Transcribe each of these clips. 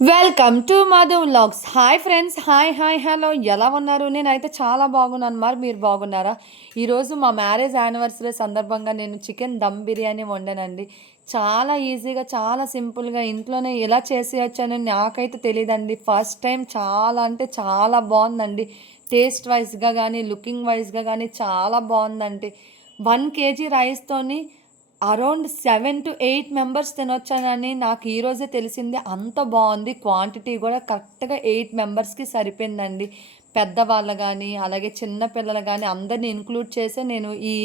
Welcome to Madhu vlogs hi friends hi hi hello ఎలా ఉన్నారు? నేనైతే చాలా బాగున్నాను. మరి మీరు బాగున్నారా? ఈరోజు మా మ్యారేజ్ యానివర్సరీ సందర్భంగా నేను చికెన్ దమ్ బిర్యానీ వండానండి. చాలా ఈజీగా చాలా సింపుల్గా ఇంట్లోనే ఎలా చేసేయచ్చని నాకైతే తెలియదండి ఫస్ట్ టైం చాలా అంటే చాలా బాగుందండి. టేస్ట్ వైజ్గా కానీ లుకింగ్ వైజ్గా కానీ చాలా బాగుందండి. One KG రైస్తోని around seven to eight members తినొచ్చానని నాకు ఈరోజే తెలిసింది. అంత బాగుంది. క్వాంటిటీ కూడా కరెక్ట్గా ఎయిట్ మెంబర్స్కి సరిపోయిందండి. పెద్దవాళ్ళు కానీ అలాగే చిన్నపిల్లలు కానీ అందరిని ఇంక్లూడ్ చేసే నేను ఈ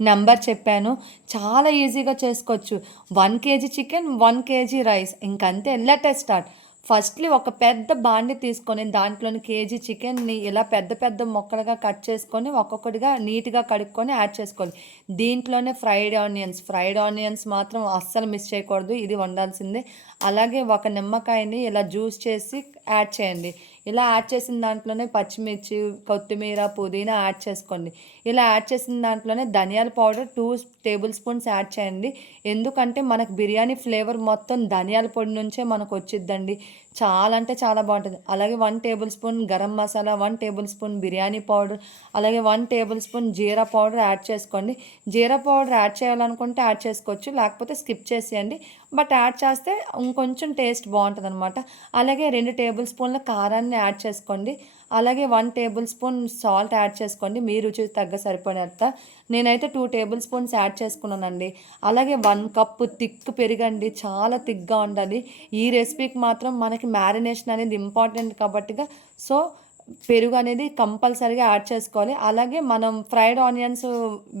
నెంబర్ చెప్పాను. చాలా ఈజీగా చేసుకోవచ్చు. One KG chicken one KG rice. ఇంకంతే. లెటర్ స్టార్ట్ ఫస్ట్లీ ఒక పెద్ద బాండి తీసుకొని దాంట్లోని కేజీ చికెన్ని ఇలా పెద్ద పెద్ద ముక్కలుగా కట్ చేసుకొని ఒక్కొక్కటిగా నీట్గా కడుక్కొని యాడ్ చేసుకోవాలి. దీంట్లోనే ఫ్రైడ్ ఆనియన్స్. ఫ్రైడ్ ఆనియన్స్ మాత్రం అస్సలు మిస్ చేయకూడదు. ఇది వండాల్సిందే. అలాగే ఒక నిమ్మకాయని ఇలా జ్యూస్ చేసి యాడ్ చేయండి. ఇలా యాడ్ చేసిన దాంట్లోనే పచ్చిమిర్చి కొత్తిమీర పుదీనా యాడ్ చేసుకోండి. ఇలా యాడ్ చేసిన దాంట్లోనే ధనియాల powder two tablespoons add చేయండి. ఎందుకంటే మనకు బిర్యానీ ఫ్లేవర్ మొత్తం ధనియాల పొడి నుంచే మనకు వచ్చిద్దండి. చాలా అంటే చాలా బాగుంటుంది. అలాగే one tablespoon garam masala one tablespoon biryani powder అలాగే one tablespoon jeera powder add చేసుకోండి. జీరా పౌడర్ యాడ్ చేయాలనుకుంటే యాడ్ చేసుకోవచ్చు లేకపోతే స్కిప్ చేసేయండి. బట్ యాడ్ చేస్తే ఇంకొంచెం టేస్ట్ బాగుంటుంది అనమాట అలాగే రెండు టేబుల్ స్పూన్ల కారాన్ని యాడ్ చేసుకోండి. అలాగే one tablespoon salt add చేసుకోండి. మీ రుచి తగ్గ సరిపడేంత నేనైతే టూ టేబుల్ స్పూన్స్ యాడ్ చేసుకున్నానండి. అలాగే వన్ కప్పు థిక్ పెరగండి. చాలా థిక్గా ఉండాలి. ఈ రెసిపీకి మాత్రం మనకి మ్యారినేషన్ అనేది ఇంపార్టెంట్ కాబట్టిగా. సో పెరుగు అనేది కంపల్సరీగా యాడ్ చేసుకోవాలి. అలాగే మనం ఫ్రైడ్ ఆనియన్స్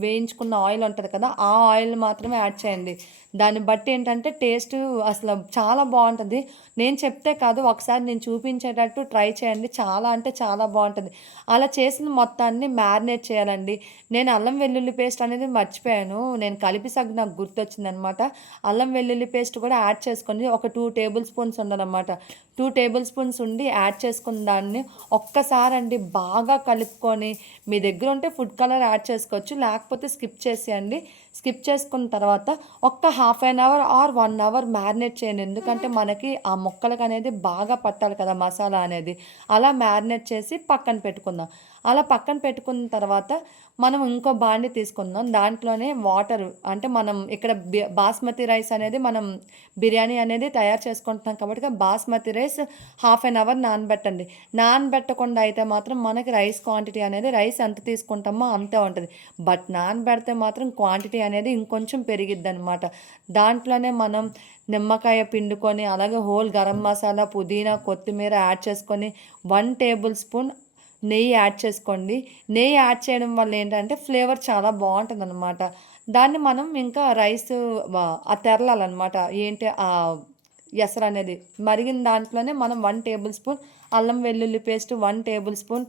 వేయించుకున్న ఆయిల్ ఉంటుంది కదా ఆ ఆయిల్ మాత్రమే యాడ్ చేయండి. దాన్ని బట్టి ఏంటంటే టేస్ట్ అసలు చాలా బాగుంటుంది. నేను చెప్తే కాదు ఒకసారి నేను చూపించేటట్టు ట్రై చేయండి. చాలా అంటే చాలా బాగుంటుంది. అలా చేసిన మొత్తాన్ని మ్యారినేట్ చేయాలండి. నేను అల్లం వెల్లుల్లి పేస్ట్ అనేది మర్చిపోయాను. నేను కలిపి సగ్గు నాకు గుర్తొచ్చింది అనమాట అల్లం వెల్లుల్లి పేస్ట్ కూడా యాడ్ చేసుకొని ఒక టూ టేబుల్ స్పూన్స్ ఉండాలన్నమాట. టూ టేబుల్ స్పూన్స్ ఉండి యాడ్ చేసుకున్న దాన్ని ఒక్కసారి అండి బాగా కలుపుకొని మీ దగ్గర ఉంటే ఫుడ్ కలర్ యాడ్ చేసుకోవచ్చు లేకపోతే స్కిప్ చేసేయండి. స్కిప్ చేసుకున్న తర్వాత ఒక్క half an hour or one hour marinate చేయండి. ఎందుకంటే మనకి ఆ మొక్కలకు అనేది బాగా పట్టాలి కదా మసాలా అనేది. అలా మ్యారినేట్ చేసి పక్కన పెట్టుకుందాం. అలా పక్కన పెట్టుకున్న తర్వాత మనం ఇంకో బాండి తీసుకుందాం. దాంట్లోనే వాటర్ అంటే మనం ఇక్కడ బాస్మతి రైస్ అనేది మనం బిర్యానీ అనేది తయారు చేసుకుంటున్నాం కాబట్టి basmati rice half an hour నానబెట్టండి. నానబెట్టకుండా అయితే మాత్రం మనకి రైస్ క్వాంటిటీ అనేది రైస్ ఎంత తీసుకుంటామో అంతే ఉంటుంది. బట్ నానబెడితే మాత్రం క్వాంటిటీ అనేది ఇంకొంచెం పెరిగిద్ది అనమాట దాంట్లోనే మనం నిమ్మకాయ పిండుకొని అలాగే హోల్ గరం మసాలా పుదీనా కొత్తిమీర యాడ్ చేసుకొని వన్ టేబుల్ స్పూన్ నెయ్యి యాడ్ చేసుకోండి. నెయ్యి యాడ్ చేయడం వల్ల ఏంటంటే ఫ్లేవర్ చాలా బాగుంటుంది అనమాట దాన్ని మనం ఇంకా రైస్ ఆ తెరలాలన్నమాట. ఏంటి ఆ ఎసరు అనేది మరిగిన దాంట్లోనే మనం వన్ టేబుల్ స్పూన్ అల్లం వెల్లుల్లి paste one tablespoon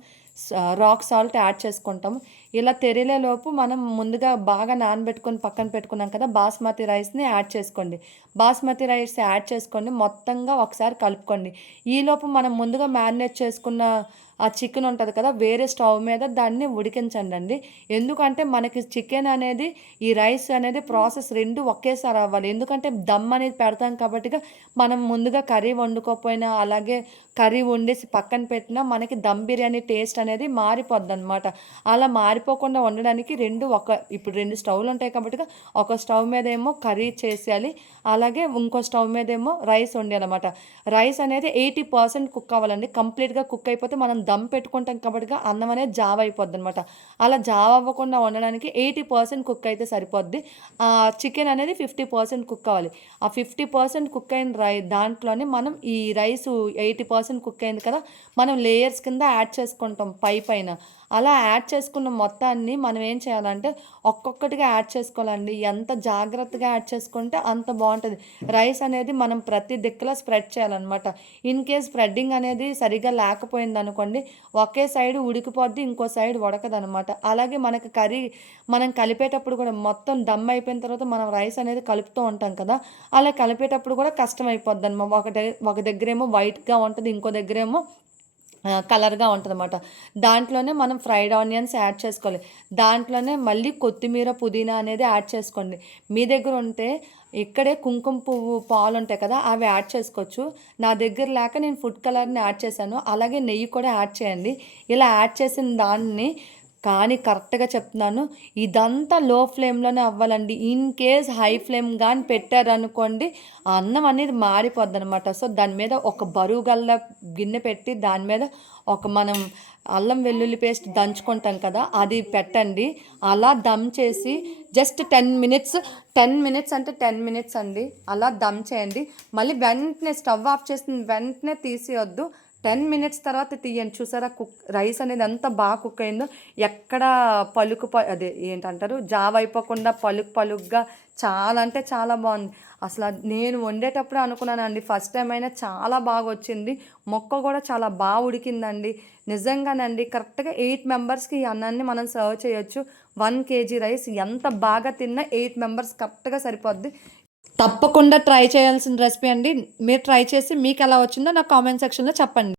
rock salt add చేసుకుంటాము. ఇలా తెరిలేలోపు మనం ముందుగా బాగా నానబెట్టుకొని పక్కన పెట్టుకున్నాం కదా బాస్మతి రైస్ని యాడ్ చేసుకోండి. బాస్మతి రైస్ యాడ్ చేసుకోండి మొత్తంగా ఒకసారి కలుపుకోండి. ఈలోపు మనం ముందుగా మ్యారినేట్ చేసుకున్న ఆ చికెన్ ఉంటుంది కదా వేరే స్టవ్ మీద దాన్ని ఉడికించండి అండి ఎందుకంటే మనకి చికెన్ అనేది ఈ రైస్ అనేది ప్రాసెస్ రెండు ఒకేసారి అవ్వాలి. ఎందుకంటే దమ్ అనేది పెడతాం కాబట్టి మనం ముందుగా కర్రీ వండుకోకపోయినా అలాగే కర్రీ వండేసి పక్కన పెట్టినా మనకి దమ్ బిర్యానీ టేస్ట్ అనేది మారిపోద్ది అనమాట అలా మారిపోకుండా ఉండడానికి రెండు ఒక ఇప్పుడు రెండు స్టవ్లు ఉంటాయి కాబట్టి ఒక స్టవ్ మీద ఏమో కర్రీ చేసేయాలి అలాగే ఇంకో స్టవ్ మీద ఏమో రైస్ వండాలన్నమాట. రైస్ అనేది ఎయిటీ పర్సెంట్ కుక్ అవ్వాలండి. కంప్లీట్గా కుక్ అయిపోతే మనం దమ్ పెట్టుకుంటాం కాబట్టి అన్నం అనేది జావ అయిపోద్ది అనమాట అలా జావ అవ్వకుండా వండడానికి ఎయిటీ పర్సెంట్ కుక్ అయితే సరిపోద్ది. ఆ చికెన్ అనేది ఫిఫ్టీ పర్సెంట్ కుక్ అవ్వాలి. ఆ ఫిఫ్టీ పర్సెంట్ కుక్ అయిన రై దాంట్లోనే మనం ఈ రైస్ ఎయిటీ పర్సెంట్ కుక్ అయింది కదా మనం లేయర్స్ కింద యాడ్ చేసుకుంటాం పై పైన. అలా యాడ్ చేసుకున్న మొత్తం మొత్తాన్ని మనం ఏం చేయాలంటే ఒక్కొక్కటిగా యాడ్ చేసుకోవాలండి. ఎంత జాగ్రత్తగా యాడ్ చేసుకుంటే అంత బాగుంటుంది. రైస్ అనేది మనం ప్రతి దిక్కులో స్ప్రెడ్ చేయాలన్నమాట. ఇన్ కేస్ స్ప్రెడ్డింగ్ అనేది సరిగా లేకపోయింది అనుకోండి ఒకే సైడ్ ఉడికిపోద్ది ఇంకో సైడ్ ఉడకదనమాట అలాగే మనకు కర్రీ మనం కలిపేటప్పుడు కూడా మొత్తం దమ్ అయిపోయిన తర్వాత మనం రైస్ అనేది కలుపుతూ ఉంటాం కదా అలా కలిపేటప్పుడు కూడా కష్టం అయిపోద్ది అనమాట ఒక ఒక దగ్గరేమో వైట్గా ఉంటుంది ఇంకో దగ్గరేమో కలర్గా ఉంటుందన్నమాట. దాంట్లోనే మనం ఫ్రైడ్ ఆనియన్స్ యాడ్ చేసుకోవాలి. దాంట్లోనే మళ్ళీ కొత్తిమీర పుదీనా అనేది యాడ్ చేసుకోండి. మీ దగ్గర ఉంటే ఇక్కడే కుంకుమ పువ్వు పాలు ఉంటాయి కదా అవి యాడ్ చేసుకోవచ్చు. నా దగ్గర లేక నేను ఫుడ్ కలర్ని యాడ్ చేశాను. అలాగే నెయ్యి కూడా యాడ్ చేయండి. ఇలా యాడ్ చేసిన దాన్ని కానీ కరెక్ట్గా చెప్తున్నాను. ఇదంతా లో ఫ్లేమ్లోనే అవ్వాలండి. ఇన్ కేస్ హై ఫ్లేమ్ కానీ పెట్టారనుకోండి ఆ అన్నం అనేది మారిపోద్ది అనమాట సో దాని మీద ఒక బరువు గల్ల గిన్నె పెట్టి దాని మీద ఒక మనం అల్లం వెల్లుల్లి పేస్ట్ దంచుకుంటాం కదా అది పెట్టండి. అలా దమ్ చేసి just ten minutes ten minutes అంటే టెన్ మినిట్స్ అండి. అలా దమ్ చేయండి. మళ్ళీ వెంటనే స్టవ్ ఆఫ్ చేసిన వెంటనే తీసేయొద్దు. టెన్ మినిట్స్ తర్వాత తీయండి. చూసారా కుక్ రైస్ అనేది ఎంత బాగా కుక్ అయిందో. ఎక్కడ పలుకు ప అదే ఏంటంటారు? జావ అయిపోకుండా పలుకు పలుకుగా చాలా అంటే చాలా బాగుంది. అసలు నేను వండేటప్పుడు అనుకున్నానండి. ఫస్ట్ టైం అయినా చాలా బాగా వచ్చింది. మొక్క కూడా చాలా బాగా ఉడికిందండి. నిజంగానండి కరెక్ట్గా ఎయిట్ మెంబర్స్కి ఈ అన్నాన్ని మనం సర్వ్ చేయొచ్చు. వన్ కేజీ రైస్ ఎంత బాగా తిన్నా ఎయిట్ మెంబర్స్ కరెక్ట్గా సరిపోద్ది. తప్పకుండా ట్రై చేయాల్సిన రెసిపీ అండి. మీరు ట్రై చేసి మీకు ఎలా వచ్చిందో నాకు కామెంట్ సెక్షన్లో చెప్పండి.